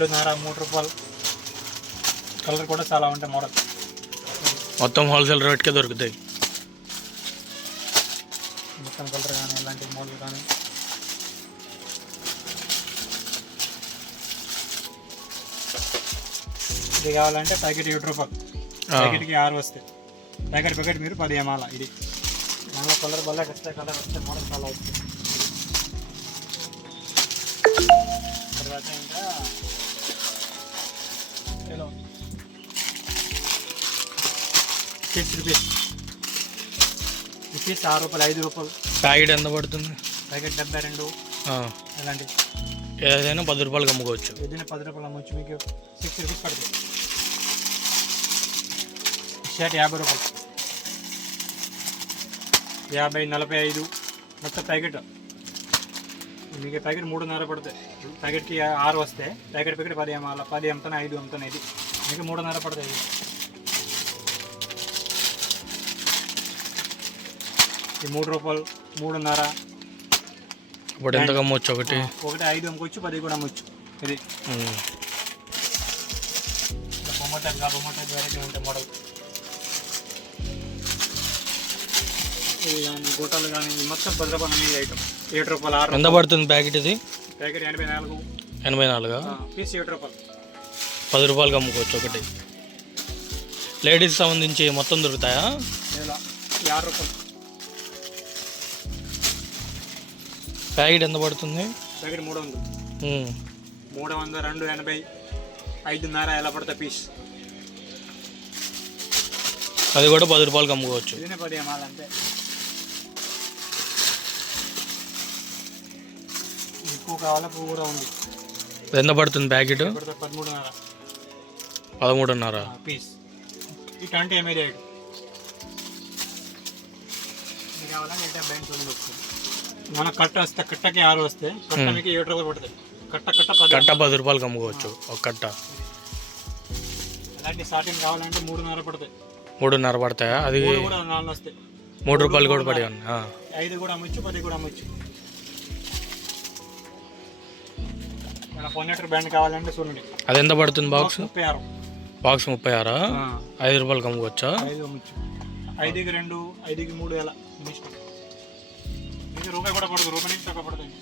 2.5 ₹3 colour కూడా చాలా ఉంటాయి మోడల్. మొత్తం హోల్సేల్ రేట్కే దొరుకుతాయి. మొత్తం కలర్ కానీ ఇలాంటి మోడల్ కానీ ఇది కావాలంటే ప్యాకెట్ ₹7. ప్యాకెట్కి 6 వస్తాయి. ప్యాకెట్ మీరు 10 అమ్మాల. ఇది దానిలో కలర్ బల్లాకి వస్తే కలర్ వస్తే మోడల్ చాలా వస్తుంది. తర్వాత ఇంకా ఎలా ₹6 రూపీస్, ₹6, ₹5. ప్యాకెట్ ఎంత పడుతుంది? ప్యాకెట్ 72. ఇలాంటి ఏదైనా ₹10 అమ్ముకోవచ్చు. ఏదైనా ₹10 అమ్మవచ్చు. మీకు ₹6 పడుతుంది. షర్ట్ ₹50, 50, 45 మొత్తం ప్యాకెట్. మీకు ప్యాకెట్ 3.5 పడుతుంది. ప్యాకెట్కి 6 వస్తే ప్యాకెట్ 10 అమ్మాల. 10 అమ్ముతాను, 5 అమ్ముతాను. ఇది మీకు 3.5 పడుతుంది. ఇది ₹3, 3.5. ఇప్పుడు ఎంత అమ్మవచ్చు? ఒకటి 5 అమ్ముకోవచ్చు, 10 కూడా అమ్మవచ్చు. ఇది బొమ్మ టైప్ వెరైటీ ఉంటాయి మోడల్. ఇది కానీ గోటాలు కానీ మొత్తం ₹10 అనేది ఐటమ్. ₹7, ₹6. ఎంత పడుతుంది ప్యాకెట్? ఇది ప్యాకెట్ 84. 84 పీస్ ₹7. ₹10 అమ్ముకోవచ్చు ఒకటి. లేడీస్ సంబంధించి మొత్తం దొరుకుతాయా? ₹6. ప్యాకెట్ ఎంత పడుతుంది? ప్యాకెట్ 300. 300, 280, 5.5 ఎలా పడతాయి పీస్. అది కూడా ₹10 అమ్ముకోవచ్చు. ఇదే 10 అమ్మాలి అంతే. పువ్వు కావాలా? పువ్వు కూడా ఉంది. ఎంత పడుతుంది ప్యాకెట్? 13.5. 13.5 పీస్. ఈ 20 ml ఇది కావాలంటే ఎంత బ్యాంక్ వస్తుంది. మన కట్ట వస్తే కట్టకి 6 వస్తే కట్ట మీకు ₹7 పడుతుంది. కట్ట ₹10 అమ్ముకోవచ్చు ఒక కట్ట. అలాంటి స్టార్టింగ్ కావాలంటే 3.5 పడుతుంది. 3.5 పడతాయా? అది కూడా 4 వస్తాయి. ₹3 కూడా పడి ఉన్నాయి. 5 కూడా అమ్మచ్చు, 10 కూడా అమ్మచ్చు. మన పొన్నెటర్ బ్యాండ్ కావాలంటే చూడండి. అది ఎంత పడుతుంది బాక్స్? 36. బాక్స్ 36. ₹5 అమ్ముకోవచ్చా? 5 అమ్మచ్చు. 5కి 2, 5కి 3 ఎలా ఇష్టం. మీకు ₹1 కూడా పడుతుంది. ₹1 నుంచి తక్కువ పడుతుంది.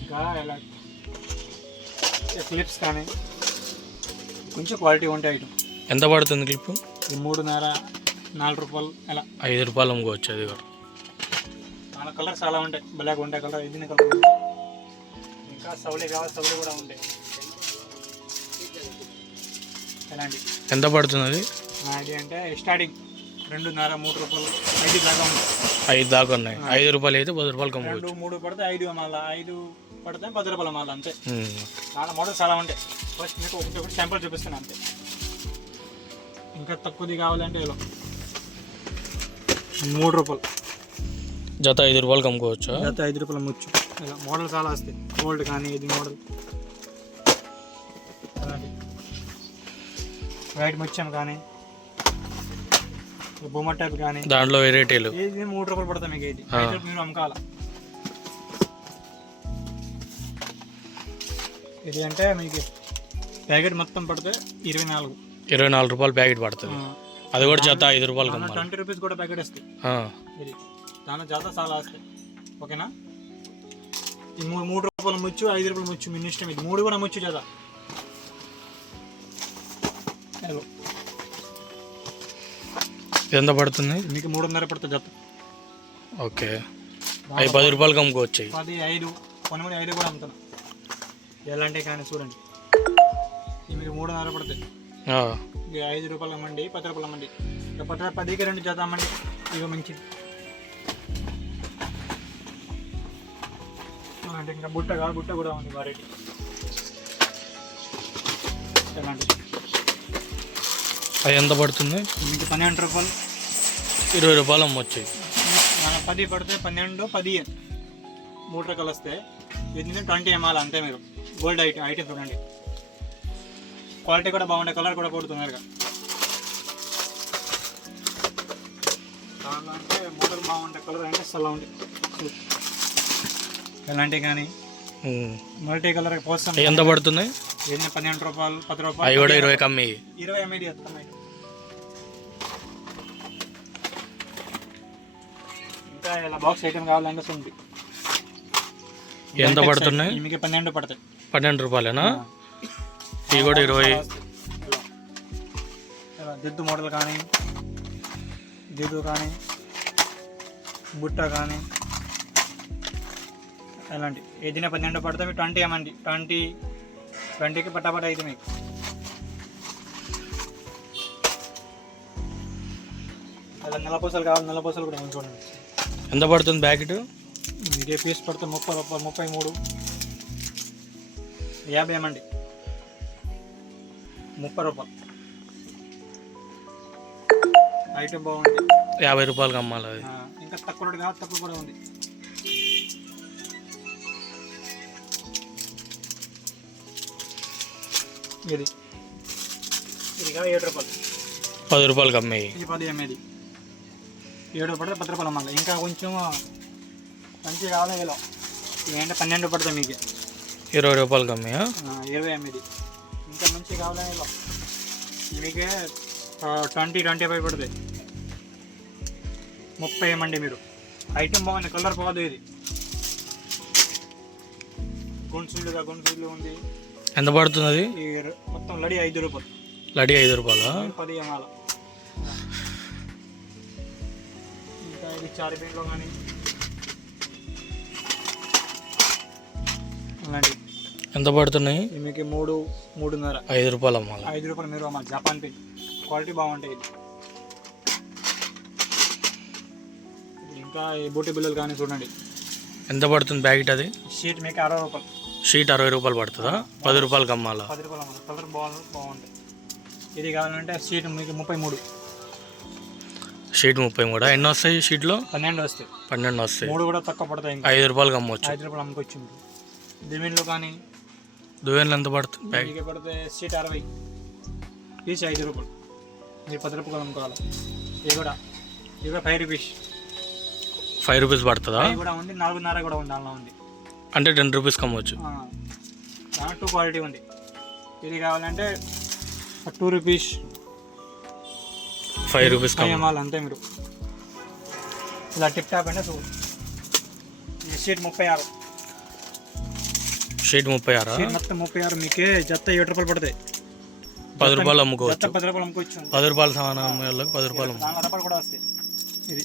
ఇంకా ఎలా క్లిప్స్ కానీ కొంచెం క్వాలిటీ ఉంటే ఐటమ్. ఎంత పడుతుంది క్లిప్? ఇది ₹3.5, ₹4 ఎలా. ₹5 అమ్ముకోవచ్చు. అది కూడా చాలా కలర్స్ చాలా ఉంటాయి. బ్లాక్ ఉంటాయి కలర్, ఇది కలర్. ఇంకా సౌలే కావాలి, సౌలే కూడా ఉంటాయి. ఎలాంటి ఎంత పడుతుంది అది? ఇది అంటే స్టార్టింగ్ ₹2.5, ₹3, 5 దాకా ఉంటాయి. 5 దాకా ఉన్నాయి. ₹5 అయితే ₹10 అమ్ముకోవచ్చు. 2, 3 పడితే 5 అమ్మాల. 5 పడితే ₹10 అమ్మాలి అంతే. చాలా మోడల్స్ చాలా ఉంటాయి. ఫస్ట్ మీకు ఒకటి శాంపుల్ చూపిస్తాను అంతే. ఇంకా తక్కువది కావాలంటే ఇలా ₹3. జత ₹5 అమ్ముకోవచ్చు. జత ₹5 అమ్మచ్చు. ఇలా మోడల్ చాలా వస్తాయి. గోల్డ్ కానీ ఇది మోడల్ అలాంటి వైట్ ముత్యం కానీ బొమ్మ టైప్ కానీ దాంట్లో వెరైటీలు. ఇది ₹3 పడతాయి మీకు. ఇది మీరు అమ్మకాల. ఇది అంటే మీకు ప్యాకెట్ మొత్తం పడితే ₹24 ప్యాకెట్ పడుతుంది. అది కూడా జత ₹5 ₹20 కూడా ప్యాకెట్ వస్తాయి. ఇది దాని జత చాలా వస్తాయి. ఓకేనా? ఈ ₹3 ముచ్చు, ₹5 ముచ్చు మీ ఇష్టం. ఇది 3 కూడా ముచ్చు జత. ఎంత పడుతుంది? మీకు 3.5 పడుతుంది జత. ఓకే. అవి ₹10 అమ్ముకోవచ్చు. 10, 5 కొన్ని 5 కూడా అమ్ముతాను. ఎలాంటి కానీ చూడండి. మీకు 3.5 పడుతుంది. ఇక ₹5 అమ్మండి, ₹10 అమ్మండి. ఇక 10కి 2 జత అమ్మండి. ఇక మంచిది. అంటే ఇంకా బుట్ట కాదు, బుట్ట కూడా ఉంది వెరైటీ. ఎలాంటి అది ఎంత పడుతుంది? మీకు ₹12, ₹20 అమ్మొచ్చు. 10 పడితే 12, 10 3 రకాలు వస్తాయి. ఇది 20 అమ్మాలి అంతే. మీరు గోల్డ్ ఐటమ్ చూడండి. క్వాలిటీ కూడా బాగుండే, కలర్ కూడా కొడుతున్నారు. అంటే మోడల్ బాగుంటాయి, కలర్ అంటే చాలా ఉంటాయి. ఎలాంటివి కానీ మల్టీ కలర్ కోసం అవి ఎంత పడుతున్నాయి? ఏదైనా 12 రూపాయలు 10 అవి రూపాయలు కూడా 20 కమ్మి. 20 ఎంఐడి వస్తున్నాయి. ఇంకా ఇలా బాక్స్ ఐటమ్ కావాలంటే ఉంది. ఎంత పడుతున్నాయి? మీకు 12 పడతాయి. 12 రూపాయలేనా? ఇవి కూడా 20. జిద్దు మోడల్ కానీ జిద్దు కానీ బుట్ట కానీ అలాంటి ఏదైనా 12 పడితే మీకు 20 ఏమండి 20కి పట్టాపట్ట అయితే మీకు. అలా నెలపూసలు కావాలి, నెలపూసలు కూడా చూడండి. ఎంత పడుతుంది ప్యాకెట్? ఇదే పీస్ పడితే 30 రూపాయలు, 33, 50 ఏమండి 30 రూపాయలు. ఐటమ్ బాగుంది. 50 రూపాయలకి అమ్మాలి అది. ఇంకా తక్కువ రేటు కాదు, తక్కువ కూడా ఉంది. ఇది ఇదిగా 7 రూపాయలు. 10 రూపాయలకి అమ్మాయి. ఇది 10 ఎంఏది 7 పడితే 10 రూపాయలు అమ్మాలి. ఇంకా కొంచెం మంచిగా కావాలి కిలో ఏంటంటే 12 పడుతుంది మీకు. 20 రూపాయలకి అమ్మాయా? 20 ఎంఏది. ఇంకా మంచిగా కావాలి కిలో మీకే 20-25 పడుతుంది. 30 ఏమండి మీరు. ఐటమ్ బాగుంది, కలర్ బాగుంది. ఇది గుండ్సులు ఉంది. ఎంత పడుతుంది అది? మొత్తం లడి 5 రూపాయలు. లడి 5 రూపాయలా? 10 ఎమాల. ఇంకా ఇది చారిపేటలో కానీ అలాంటి ఎంత పడుతున్నాయి? మీకు 3.5. 5 రూపాయలు అమ్మాలి. 5 రూపాయలు మీరు అమ్మాలి. జపాన్ పిన్ క్వాలిటీ బాగుంటాయి. ఇది ఇంకా ఈ బూటీ బిల్లలు కానీ చూడండి. ఎంత పడుతుంది ప్యాకెట్ అది? షీట్ మీకు 60 రూపాయలు. షీట్ 60 రూపాయలు పడుతుందా? 10 రూపాయలకి అమ్మాలా? 10 రూపాయలు అమ్మాలి. కలర్ బాగుంటాయి. ఇది కావాలంటే షీట్ మీకు 33. షీట్ 33. ఎన్ని వస్తాయి షీట్లో? 12 వస్తాయి. 12 వస్తాయి. 3 కూడా తక్కువ పడతాయి. ఇంకా 5 రూపాయలకి అమ్మవచ్చు. 5 రూపాయలు అమ్ముకొచ్చింది. దివెన్లో కానీ దువ్వెనలు ఎంత పడుతుంది ప్యాకెట్? మీకు పడితే షీట్ 60, పీస్ 5 రూపాయలు. మీరు 10 రూపాయలు అమ్ముకోవాలి. ఇది కూడా 5 రూపీస్. 5 రూపీస్ పడుతుందా? ఇది కూడా ఉంది. 4.5 కూడా ఉంది. దానిలో ఉంది అంటే 10 రూపీస్కి అమ్మవచ్చు. 2 క్వాలిటీ ఉంది. ఇది కావాలంటే 2 రూపీస్, 5 రూపీస్కి అమ్మాలి అంతే. మీరు ఇలా టిప్ టాప్ అంటే చూడు. ఈ షీట్ 36. షీట్ 36. షీట్ మొత్తం 36. మీకే జత 7 రూపాయలు పడతాయి. 10 రూపాయలు అమ్ముకోవచ్చు. జత 10 రూపాయలు అమ్ముకోవచ్చు. 10 రూపాయలు సామాన్ అమ్మే వాళ్ళకి 10 రూపాయలు. 4 రూపాయలు కూడా వస్తాయి. ఇది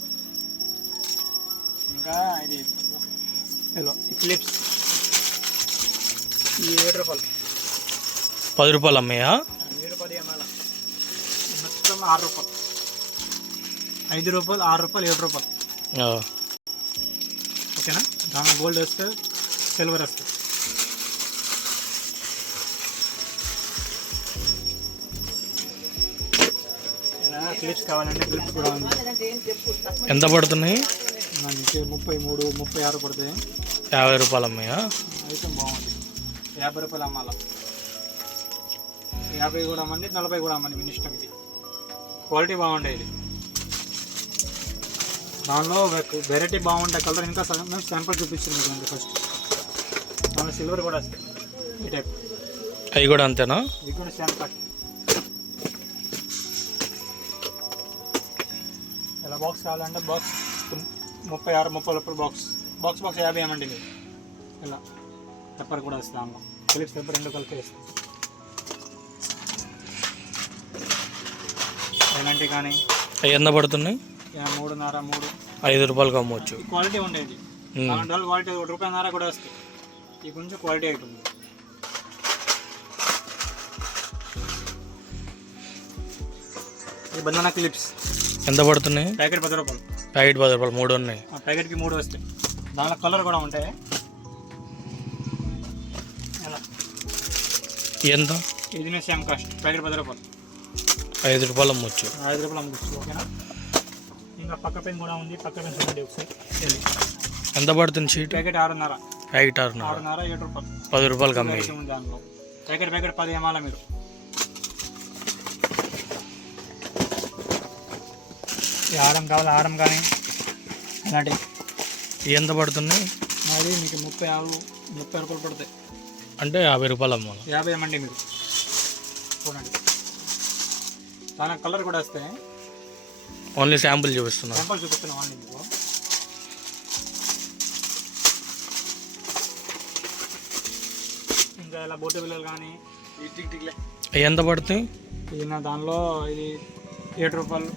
ఇంకా ఇది క్లిప్స్ ఈ 7 రూపాయలు. 10 రూపాయలు అమ్మేయా? 10 ఎంఎల్ మొత్తం 6 రూపాయలు. 5 రూపాయలు, 6 రూపాయలు, 7 రూపాయలు. ఓకేనా? దాని గోల్డ్ వస్తే సిల్వర్ వస్తుంది. క్లిప్స్ కావాలంటే క్లిప్స్ కూడా ఉంది. ఎంత పడుతున్నాయి? మనకి 33, 36 పడతాయి. 50 రూపాయలు అమ్మాయా? ఐటమ్ బాగుంది. 50 రూపాయలు అమ్మాలా. 50 కూడా అమ్మండి, 40 కూడా అమ్మండి, మీ ఇష్టం. ఇది క్వాలిటీ బాగుంటాయి. దానిలో వెరైటీ బాగుంటాయి. కలర్ ఇంకా శాంపుల్ చూపించింది మీకు ఫస్ట్. దానిలో సిల్వర్ కూడా వస్తాయి. ఈ టైప్ అవి కూడా అంతేనా? ఇది కూడా శాంపుల్. ఇలా బాక్స్ కావాలంటే బాక్స్ 36-30 రూపాయలు బాక్స్. బాక్స్ 50 ఏమండి మీరు. ఇలా పెప్పర్ కూడా వస్తుంది. దానిలో ఫిలిప్స్ పెప్పర్ 2 కలిపి వేస్తాం. ఇలాంటివి కానీ అవి ఎంత పడుతున్నాయి? 3.5. 5 రూపాయలకి అమ్మవచ్చు. క్వాలిటీ ఉండేది. $4 క్వాలిటీ. ₹1.5 కూడా వస్తాయి. ఇది కొంచెం క్వాలిటీ అవుతుంది. ఈ బంధన క్లిప్స్ ఎంత పడుతున్నాయి? ప్యాకెట్ 10 రూపాయలు. ప్యాకెట్ 10 రూపాయలు. 3 ఉన్నాయి. ప్యాకెట్కి 3 వస్తాయి. దానిలో కలర్ కూడా ఉంటాయి. ఎంత? ఇది సేమ్ కాస్ట్. ప్యాకెట్ 10 రూపాయలు. 5 రూపాయలు అమ్మవచ్చు. 5 రూపాయలు అమ్ముకోవచ్చు. ఓకేనా? ఇంకా పక్క పెన్ కూడా ఉంది. పక్క పెన్ చూడండి ఒకసారి. ఎంత పడుతుంది షీట్? ప్యాకెట్ 6.5. ప్యాకెట్ 6.5. 7 రూపాయలు. 10 రూపాయలకి అమ్మాయి. దానిలో ప్యాకెట్ 10 ఏమాల మీరు. ఆరం కావాలి. ఆరం కానీ ఇలాంటివి ఎంత పడుతున్నాయి? అది మీకు 36, 30 రూపాయలు పడతాయి. అంటే 50 రూపాయలు అమ్మాలి. 50 అమ్మండి మీరు. చూడండి చాలా కలర్ కూడా వస్తాయి. ఓన్లీ శాంపుల్ చూపిస్తున్నా. శాంపుల్ చూపిస్తున్నాం అండి మీకు. ఇంకా ఇలా బోటు బిల్లలు కానీ అవి ఎంత పడుతాయి? ఇది నా దానిలో ఇది 7 రూపాయలు,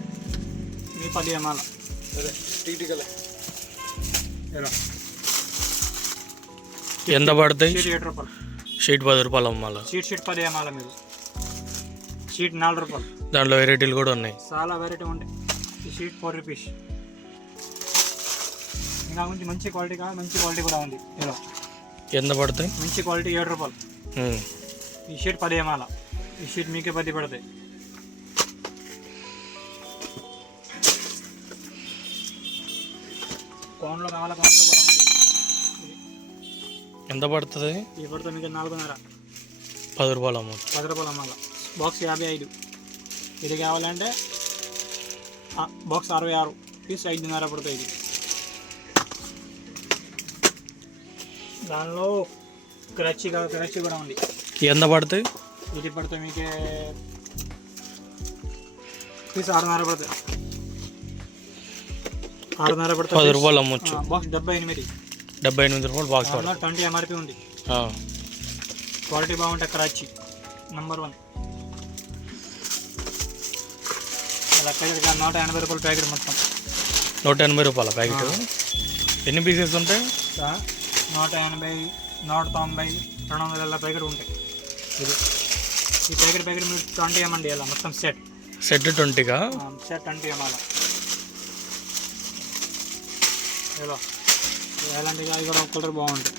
ఇది 10 అమ్మాల. ఎంత పడతాయి? షీట్ 7 రూపాయలు. షీట్ 10 రూపాయలు అమ్మాలా. షీట్ 10 అమ్మాల మీరు. షీట్ 4 రూపాయలు. దాంట్లో వెరైటీలు కూడా ఉన్నాయి. చాలా వెరైటీ ఉంటాయి. ఈ షీట్ 4 రూపీస్. ఇంకా మంచి క్వాలిటీ కావాలి, మంచి క్వాలిటీ కూడా ఉంది. ఇలా ఎంత పడతాయి? మంచి క్వాలిటీ 7 రూపాయలు. ఈ షీట్ 10 అమ్మాల. ఈ షీట్ మీకే 10 పడతాయి. కౌన్లో కావాలా, కౌన్లో కూడా ఉంది. ఎంత పడుతుంది? ఈ పడితే మీకు 4.5. 10 రూపాయలు అమ్మచ్చు. 10 రూపాయలు అమ్మాల. బాక్స్ 55. ఇది కావాలంటే బాక్స్ 66 పీస్ 5.5 పడుతుంది. ఇది దానిలో క్రచ్చి కూడా ఉంది. ఎంత పడుతుంది? ఇది పడితే మీకే పీస్ 6.5 పడుతుంది. 6.5 పడుతుంది. 10 రూపాయలు అమ్మచ్చు. బాక్స్ 78. 78 రూపాయలు బాక్స్ పడుతుంది. 20 ఎంఆర్పి ఉంది. క్వాలిటీ బాగుంటుంది. క్రాచి నంబర్ 1. అలా ప్యాకెట్ 180 రూపాయల ప్యాకెట్ మొత్తం. 180 రూపాయల ప్యాకెట్. ఎన్ని పీసెస్ ఉంటాయి? 180, 190, 200 ప్యాకెట్ ఉంటాయి. ఇది ఈ ప్యాకెట్ మీరు 20 అమ్మండి. అలా మొత్తం సెట్ 20గా సెట్ 20 అమ్మాల. ఎలా ఎలాంటి అది కూడా కలర్ బాగుంటుంది.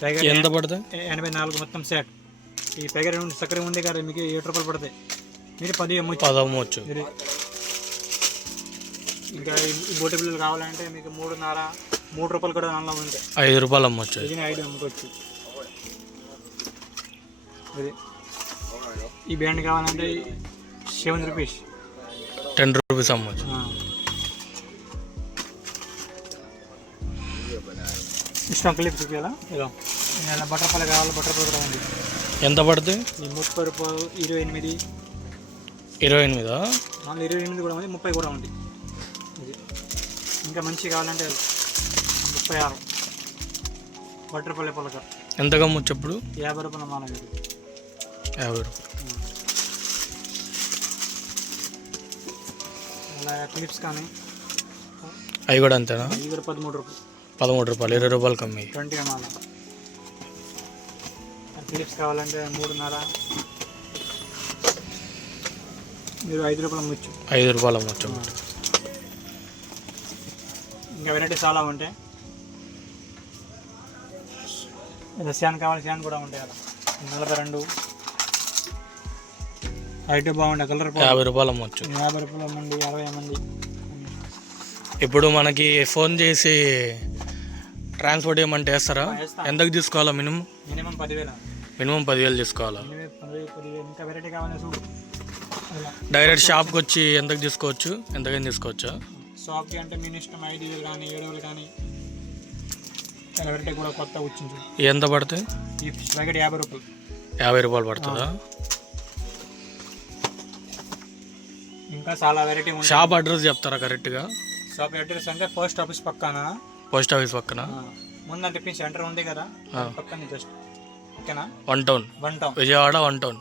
ప్యాకెట్ ఎంత పడుతుంది? 84 మొత్తం సెట్. ఈ ప్యాకెట్ చక్కగా ఉంది కదా మీకు 7 రూపాయలు పడతాయి. మీరు 10 అమ్మచ్చు. 10 అమ్మవచ్చు. ఇంకా ఈ బోటి బిల్లలు కావాలంటే మీకు 3 రూపాయలు కూడా దానిలో ఉంటాయి. 5 రూపాయలు అమ్మవచ్చు. ఇది 5 అమ్ముకోవచ్చు. ఇది ఈ బ్యాండ్ కావాలంటే 7 రూపీస్. 10 రూపీస్ అమ్మవచ్చు. ఇష్టం క్లిప్ చూపించాలా? ఇలా బటర్ పల్లి కావాలి. బటర్ పల్లి కూడా ఉంది. ఎంత పడుతుంది? ఈ 30 రూపాయలు. 28. 28 28 కూడా ఉంది. 30 కూడా ఉంది. ఇది ఇంకా మంచి కావాలంటే 36 బటర్ పల్లి పలక. ఎంతగా అమ్మచ్చు ఇప్పుడు? 50 రూపాయల మాల. 50 రూపాయలు. అలా క్లిప్స్ కానీ అవి కూడా అంతేనా? ఇది కూడా 13 రూపాయలు. 13 రూపాయలు. 20 రూపాయలు కమ్మి. 20 అమ్మాల. క్లిప్స్ కావాలంటే 3.5. మీరు 5 రూపాయలు అమ్మచ్చు. 5 రూపాయలు అమ్మచ్చు. ఇంకా వెరైటీ చాలా ఉంటాయి. ఇలా శాన్ కావాలి, శాన్ కూడా ఉంటాయి. అలా 42. హైట్ బాగుంటాయి. కలర్ 50 రూపాయలు అమ్మచ్చు. 50 రూపాయలు అమ్మండి. 60 అమ్మండి. ఇప్పుడు మనకి ఫోన్ చేసి ట్రాన్స్పోర్ట్ ఏమంటే వేస్తారా? ఎంతకు తీసుకోవాలా? మినిమం 10,000. మినిమం 10,000 తీసుకోవాలా? 10,000. ఇంకా వెరైటీ కావాలి చూడు. డైరెక్ట్ షాప్కి వచ్చి ఎంతకు తీసుకోవచ్చు? ఎంతకైనా తీసుకోవచ్చా? షాప్కి అంటే మీ ఇష్టం. 5,000 కానీ 7,000 కానీ. వెరైటీ కూడా కొత్త వచ్చింది. ఎంత పడుతుంది? ఈ ప్యాకెట్ 50 రూపాయలు. 50 రూపాయలు పడుతుందా? ఇంకా చాలా వెరైటీ ఉంది. షాప్ అడ్రస్ చెప్తారా కరెక్ట్గా? షాప్ అడ్రస్ అంటే పోస్ట్ ఆఫీస్ పక్కన. పోస్ట్ ఆఫీస్ పక్కన ముందంటే టిఫిన్ సెంటర్ ఉంది కదా, పక్కన జస్ట్. ఓకేనా? 1 టౌన్. విజయవాడ 1 టౌన్.